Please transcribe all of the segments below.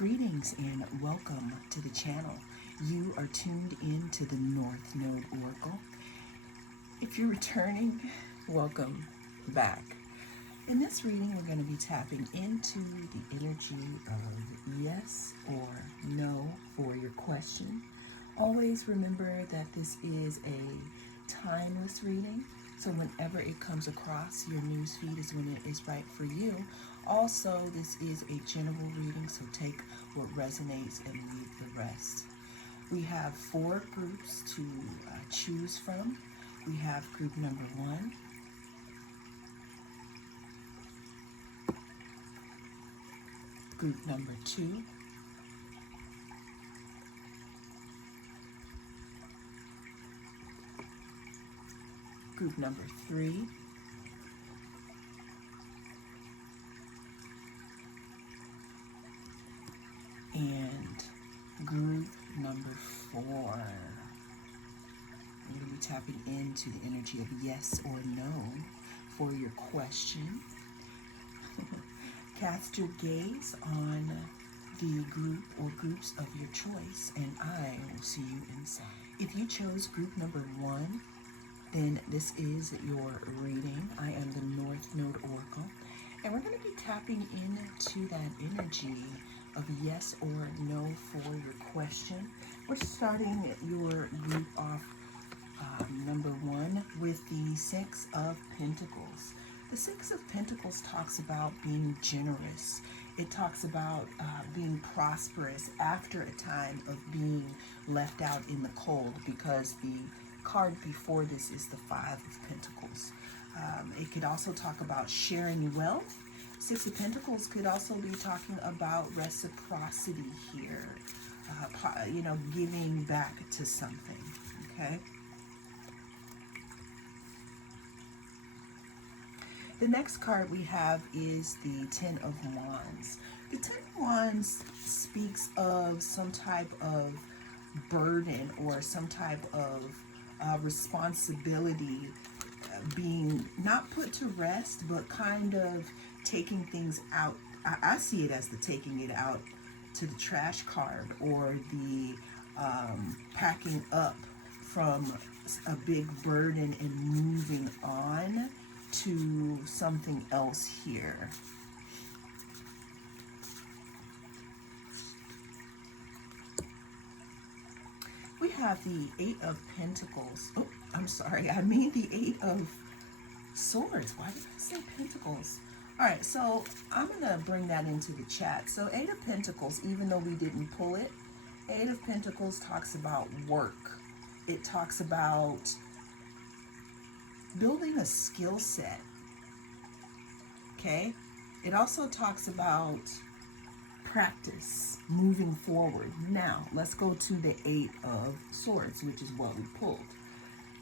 Greetings and welcome to the channel. You are tuned in to the North Node Oracle. If you're returning, welcome back. In this reading, we're going to be tapping into the energy of yes or no for your question. Always remember that this is a timeless reading, so whenever it comes across your newsfeed is when it is right for you. Also, this is a general reading, so take what resonates and leave the rest. We have 4 groups to choose from. We have group number 1, group number 2, group number 3, and group number 4. I'm going to be tapping into the energy of yes or no for your question. Cast your gaze on the group or groups of your choice, and I will see you inside. If you chose group number 1, then this is your reading. I am the North Node Oracle, and we're going to be tapping into that energy of yes or no for your question. We're starting your group off number 1 with the 6 of Pentacles. The 6 of Pentacles talks about being generous. It talks about being prosperous after a time of being left out in the cold, because the card before this is the 5 of Pentacles. It could also talk about sharing wealth. 6 of Pentacles could also be talking about reciprocity here, giving back to something, okay? The next card we have is the 10 of Wands. The 10 of Wands speaks of some type of burden or some type of responsibility being not put to rest, but kind of taking things out. I see it as the taking it out to the trash card, or the packing up from a big burden and moving on to something else here. We have the 8 of Pentacles. Oh, I'm sorry. I mean the 8 of Swords. Why did I say Pentacles? All right, so I'm going to bring that into the chat. So 8 of Pentacles, even though we didn't pull it, 8 of Pentacles talks about work. It talks about building a skill set, okay? It also talks about practice, moving forward. Now, let's go to the 8 of Swords, which is what we pulled.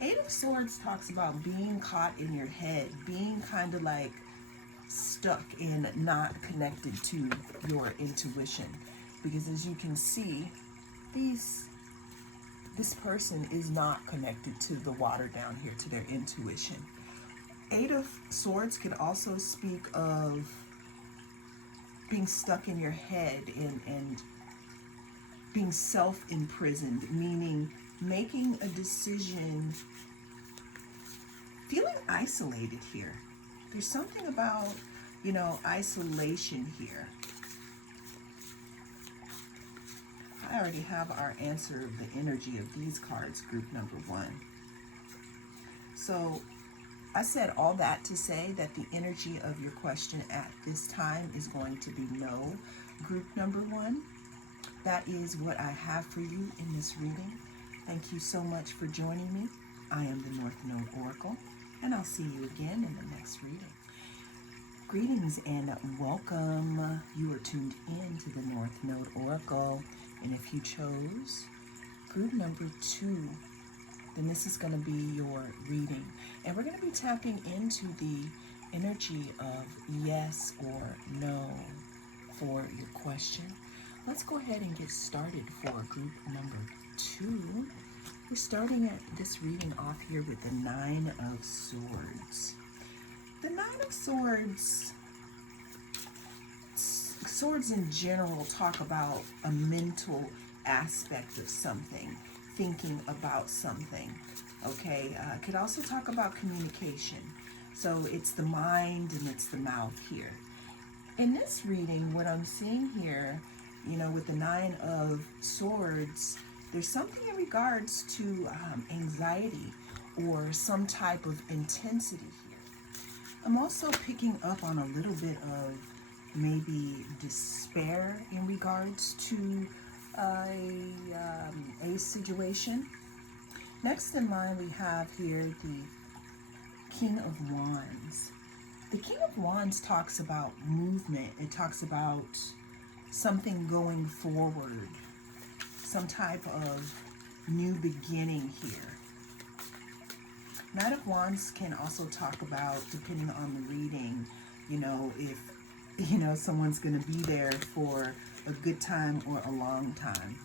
8 of Swords talks about being caught in your head, being kind of like stuck and not connected to your intuition. Because as you can see, this person is not connected to the water down here, to their intuition. 8 of Swords could also speak of being stuck in your head and being self-imprisoned, meaning making a decision, feeling isolated here. There's something about, isolation here. I already have our answer of the energy of these cards, group number 1. So I said all that to say that the energy of your question at this time is going to be no, group number 1. That is what I have for you in this reading. Thank you so much for joining me. I am the North Node Oracle, and I'll see you again in the next reading. Greetings and welcome. You are tuned in to the North Node Oracle. And if you chose group number 2, then this is going to be your reading. And we're going to be tapping into the energy of yes or no for your question. Let's go ahead and get started for group number 2. We're starting at this reading off here with the 9 of Swords. The 9 of Swords Swords in general talk about a mental aspect of something, thinking about something. Okay, could also talk about communication. So it's the mind and it's the mouth here. In this reading, what I'm seeing here, with the Nine of Swords, there's something in regards to anxiety or some type of intensity here. I'm also picking up on a little bit of maybe despair in regards to a situation. Next in line, we have here the King of Wands. The King of Wands talks about movement. It talks about something going forward, some type of new beginning here. Knight of Wands can also talk about, depending on the reading, if someone's going to be there for a good time or a long time.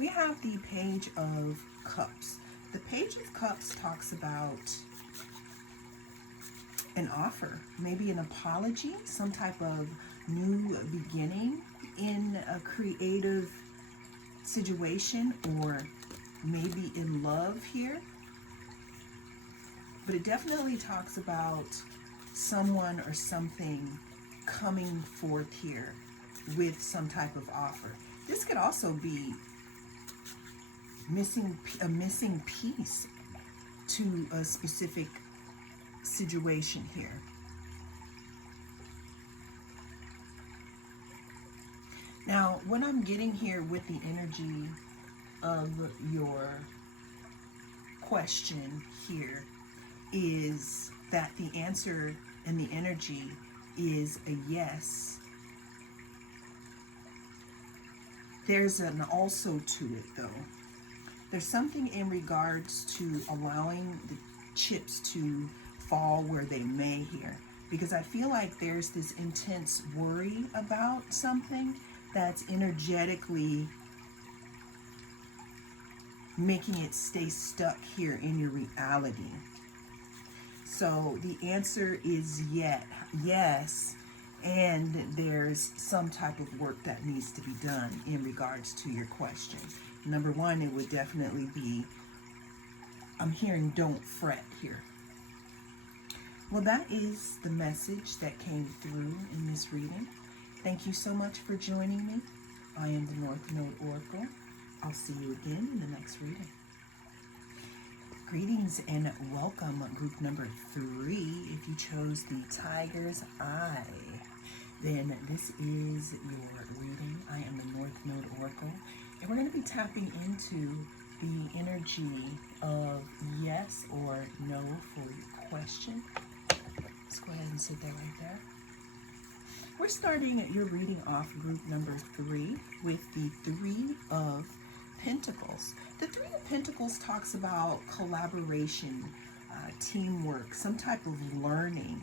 We have the Page of Cups. The Page of Cups talks about an offer, maybe an apology, some type of new beginning in a creative situation, or maybe in love here. But it definitely talks about someone or something coming forth here with some type of offer. This could also be a missing piece to a specific situation here. Now, what I'm getting here with the energy of your question here is that the answer and the energy is a yes. There's an also to it, though. There's something in regards to allowing the chips to fall where they may here, because I feel like there's this intense worry about something that's energetically making it stay stuck here in your reality. So the answer is yes, and there's some type of work that needs to be done in regards to your question. Number one, it would definitely be, I'm hearing don't fret here. Well, that is the message that came through in this reading. Thank you so much for joining me. I am the North Node Oracle. I'll see you again in the next reading. Greetings and welcome, group number 3. If you chose the Tiger's Eye, then this is your reading. I am the North Node Oracle, and we're going to be tapping into the energy of yes or no for your question. Let's go ahead and sit there right there. We're starting your reading off group number 3 with the Three of Pentacles. The Three of Pentacles talks about collaboration, teamwork, some type of learning,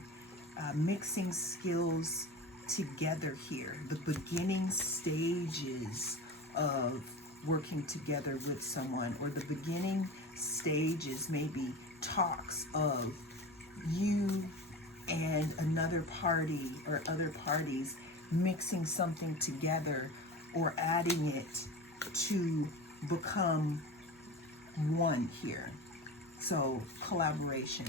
mixing skills together here. The beginning stages of working together with someone, or the beginning stages, maybe talks of you and another party or other parties mixing something together or adding it to become one here. So collaboration.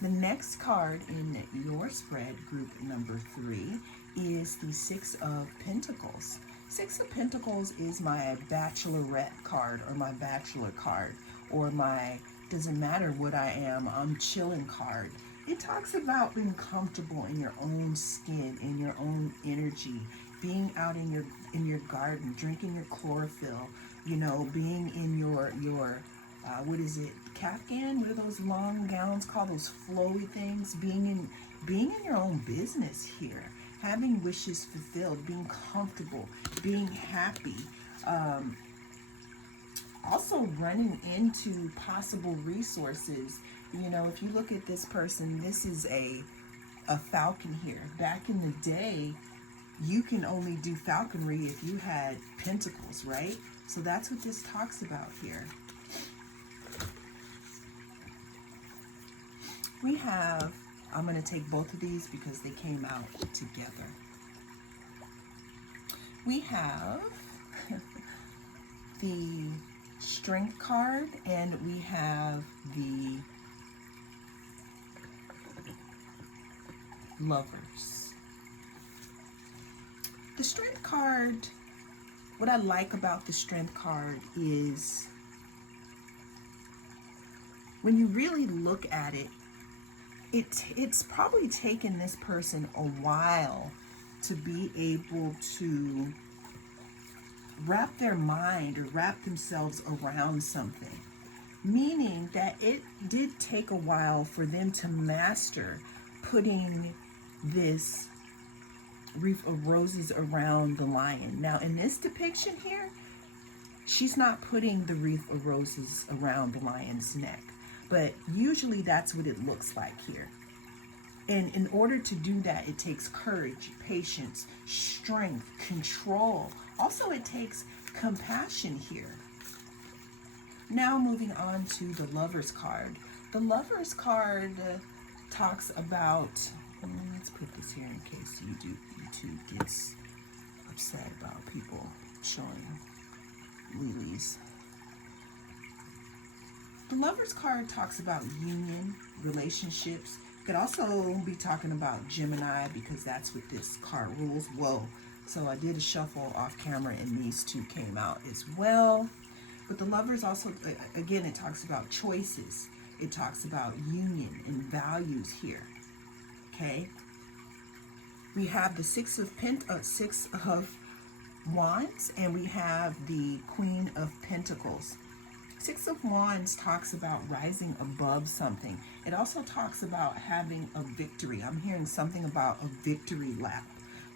The next card in your spread, group number 3, is the Six of Pentacles. Six of Pentacles is my bachelorette card, or my bachelor card, or my doesn't matter what I am, I'm chilling card. It talks about being comfortable in your own skin, in your own energy, being out in your garden, drinking your chlorophyll, being in your what is it, Kaftan? What are those long gowns called? Those flowy things. Being in your own business here, having wishes fulfilled, being comfortable, being happy. Also running into possible resources. If you look at this person, this is a falcon here. Back in the day, you can only do falconry if you had pentacles, right? So that's what this talks about here. We have, I'm going to take both of these because they came out together. We have the Strength card, and we have the Lovers. The Strength card, what I like about the Strength card is when you really look at it, it's probably taken this person a while to be able to wrap their mind or wrap themselves around something. Meaning that it did take a while for them to master putting this wreath of roses around the lion. Now in this depiction here, she's not putting the wreath of roses around the lion's neck. But usually that's what it looks like here. And in order to do that, it takes courage, patience, strength, control. Also, it takes compassion here. Now moving on to the Lover's card. The Lover's card talks about, let's put this here in case YouTube gets upset about people showing lilies. The Lover's card talks about union, relationships. It could also be talking about Gemini because that's what this card rules. Whoa. So I did a shuffle off camera and these two came out as well. But the Lovers also, again, it talks about choices. It talks about union and values here. Okay. We have the Six of Wands, and we have the Queen of Pentacles. Six of Wands talks about rising above something. It also talks about having a victory. I'm hearing something about a victory lap.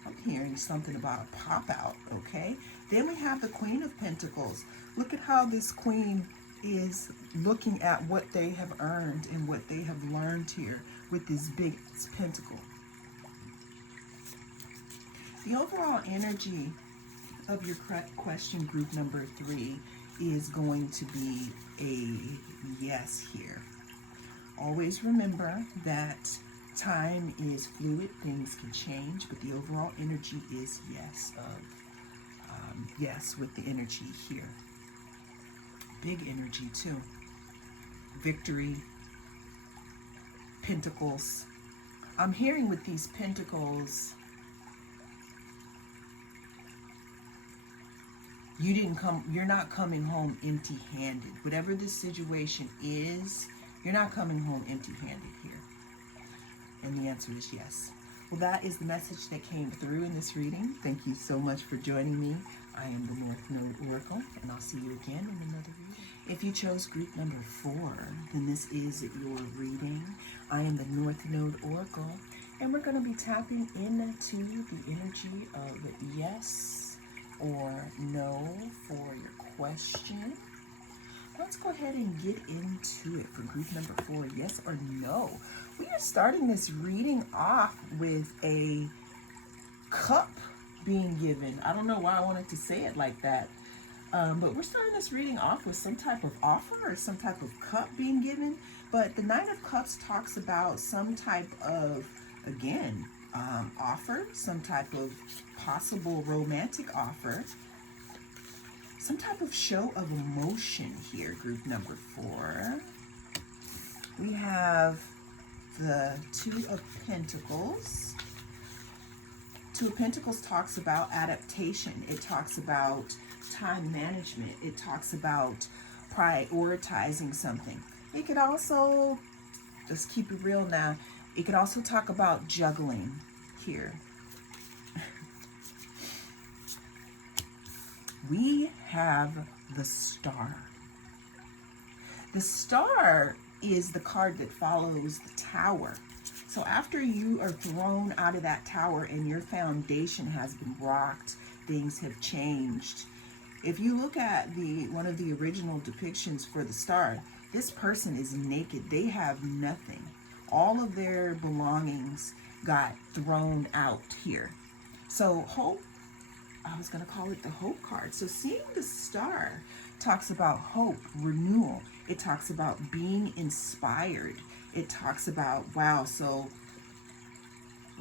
I'm hearing something about a pop out, okay? Then we have the Queen of Pentacles. Look at how this queen is looking at what they have earned and what they have learned here with this big pentacle. The overall energy of your question group number 3 is going to be a yes here. Always remember that time is fluid, things can change, but the overall energy is yes yes with the energy here. Big energy too. Victory, pentacles. I'm hearing with these pentacles, you're not coming home empty-handed. Whatever this situation is, you're not coming home empty-handed here. And the answer is yes. Well, that is the message that came through in this reading. Thank you so much for joining me. I am the North Node Oracle, and I'll see you again in another reading. If you chose group number 4, then this is your reading. I am the North Node Oracle, and we're going to be tapping into the energy of yes or no for your question. Let's go ahead and get into it for group number 4, yes or no. We are starting this reading off with a cup being given. I don't know why I wanted to say it like that, but we're starting this reading off with some type of offer or some type of cup being given. But the Nine of Cups talks about some type of, again, offer, some type of possible romantic offer, some type of show of emotion here, group number 4. We have the Two of Pentacles. Two of Pentacles talks about adaptation. It talks about time management. It talks about prioritizing something. It could also, let's keep it real now, it could also talk about juggling here. We have the Star. The Star is the card that follows the Tower. So after you are thrown out of that tower and your foundation has been rocked, things have changed. If you look at one of the original depictions for the Star, this person is naked. They have nothing. All of their belongings got thrown out here. So hope, I was going to call it the Hope card. So seeing the Star talks about hope, renewal. It talks about being inspired. It talks about, wow, so,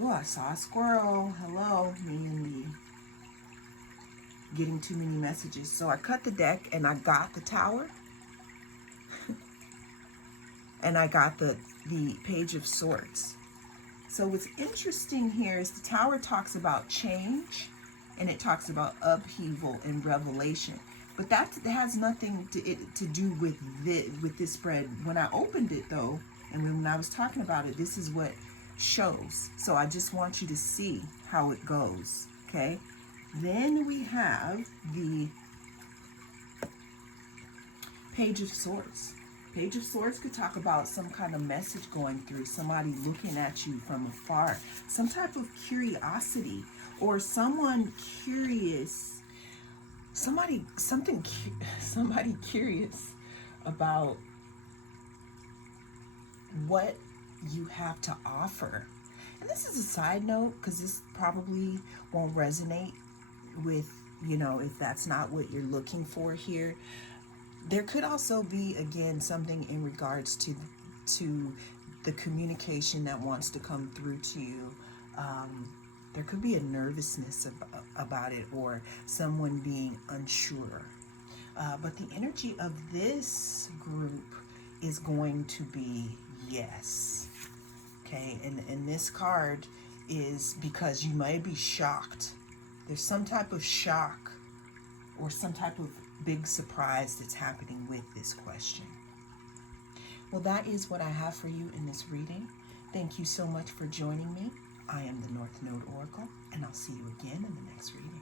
oh, I saw a squirrel. Hello, me and getting too many messages. So I cut the deck and I got the Tower. And I got the Page of Swords. So what's interesting here is the Tower talks about change, and it talks about upheaval and revelation. But that has nothing to do with this spread. When I opened it, though, and when I was talking about it, this is what shows. So I just want you to see how it goes, okay? Then we have the Page of Swords. Page of Swords could talk about some kind of message going through, somebody looking at you from afar, some type of curiosity, or someone curious, somebody curious about what you have to offer. And this is a side note, because this probably won't resonate with, you know, if that's not what you're looking for here. There could also be, again, something in regards to the communication that wants to come through to you. There could be a nervousness about it, or someone being unsure. But the energy of this group is going to be yes. Okay, and this card is because you may be shocked. There's some type of shock or some type of big surprise that's happening with this question. Well, that is what I have for you in this reading. Thank you so much for joining me. I am the North Node Oracle, and I'll see you again in the next reading.